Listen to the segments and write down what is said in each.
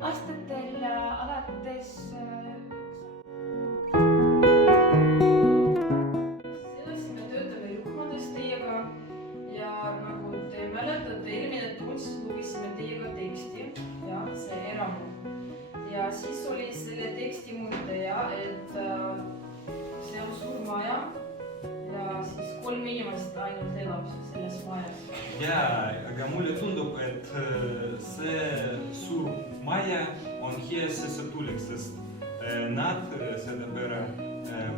aastatel alates edasi me töötame rühmades teiega ja nagu te mäletate, eelmine tund siis lugesime teiega teksti ja see eramu. Ja siis oli selle teksti mõtteja, et see on suur maja ja siis 3 inimest ainult elab selles majas. Jaa, aga mulle tundub, et see suur maja on hea sissetulek, sest nad seda pere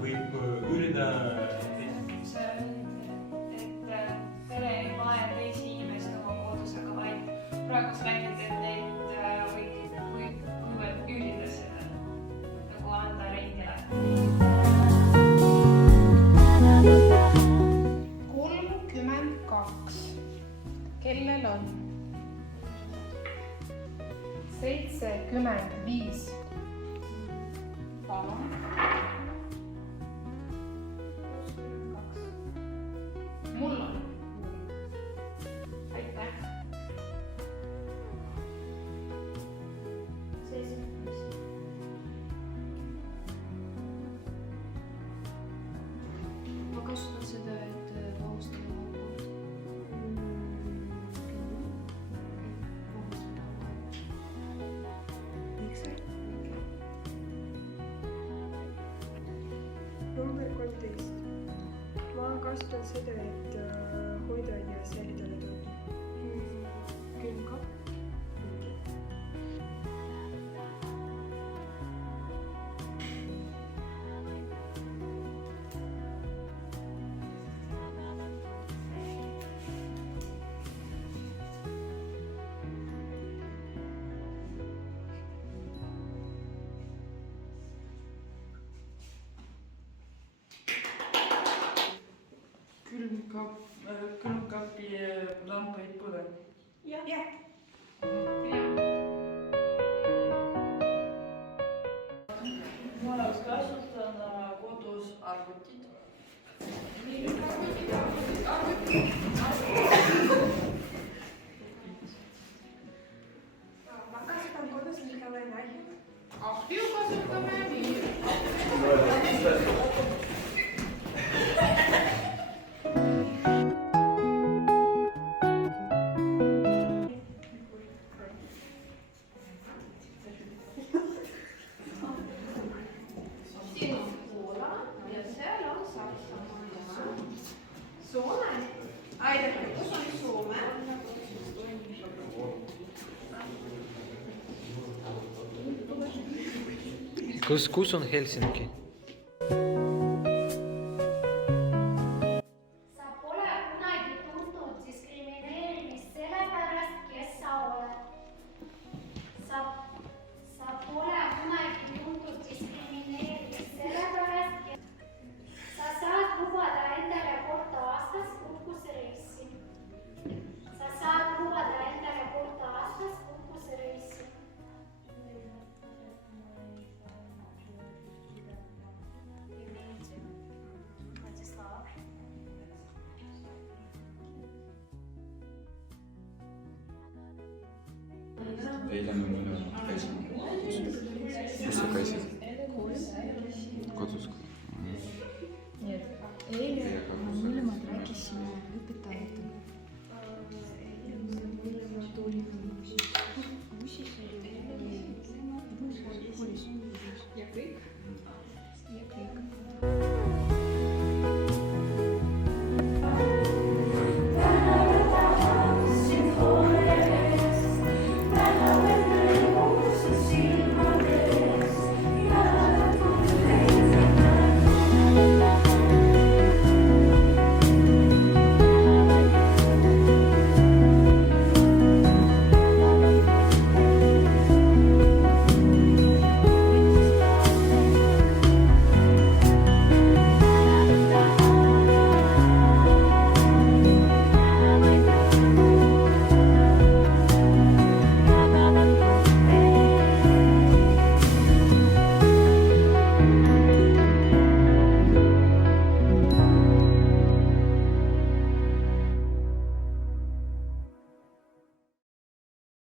võib üürida. see on, et pere ei vaja teisi inimesi oma kodus, aga vaid praegu sa räägid, et neid võivad üürida seda, nagu anda rendile. 32. Kellel on 75? Palun. Mul on. Aitäh. 75. Ma kasutan seda, et vahustada autot. Miks see? Number 13. Ma kasutan seda, et hoida ja säilitada toitu. Külmkapp. Külmkapi lamp ei põle. Jah. Ma kasutan kodus arvutit. Ma kasutan kodus Nikolai Nahju. Ahju kasutame nii. Siin on Poola ja seal on Saksamaa. Soome. Aidake, kus on Soome? Kus on Helsinki? Sa pole kunagi tundnud diskrimineerimist sellepärast, kes sa oled. Sa pole kunagi tundnud diskrimineerimist sellepärast, sa saad lubada endale kord aastas puhkusereisi. Sa saad lubada endale kord aastas puhkusereisi. Eile me mõlemad käisime. Kus sa käisid? Kodus. Eile me mõlemad rääkisime õpetajatega.